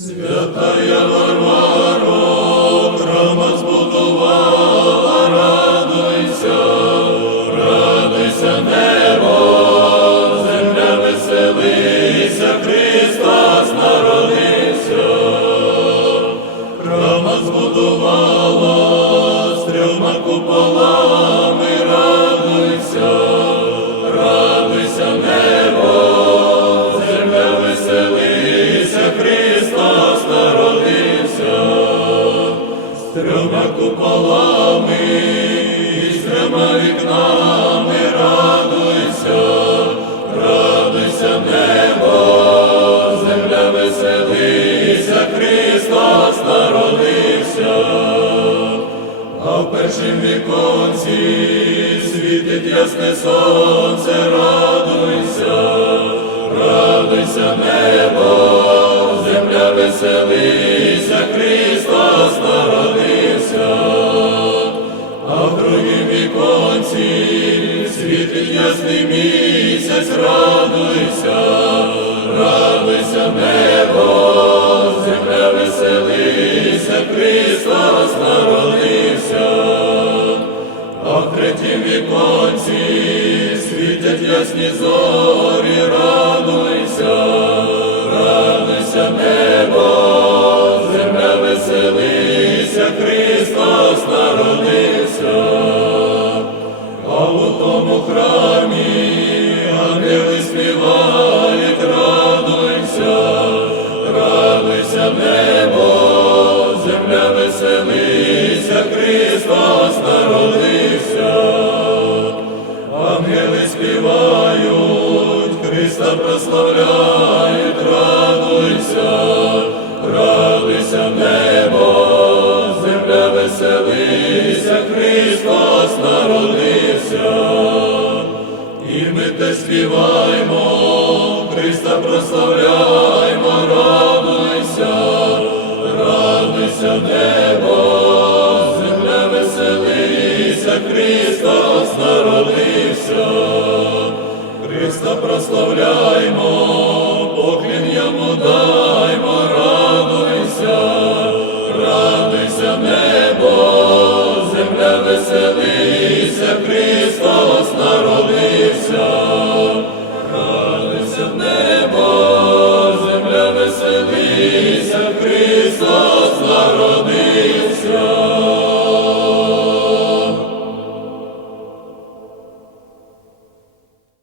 Святая Варваро, храма збудувала, трьома куполами, і з трьома вікнами, радуйся, радуйся, небо, земля веселися, Христос народився, а в першім віконці світить ясне сонце, радуйся, радуйся, небо, земля веселися, ясний місяць, радуйся, радуйся, небо, земля веселися, Христос народився, а в третім віконці світять ясні зорі, радуйся, а у тому храмі ангели співають, радуйся, радуйся, небо, земля веселися, Христос народився. Ангели співають, Христа прославляють, Ми Христа прославляємо, радуйся, радуйся, небо, земля веселися, Христос народився, Христа прославляймо, поклін йому даймо, радуйся, радуйся, небо, земля веселися, Христос народився.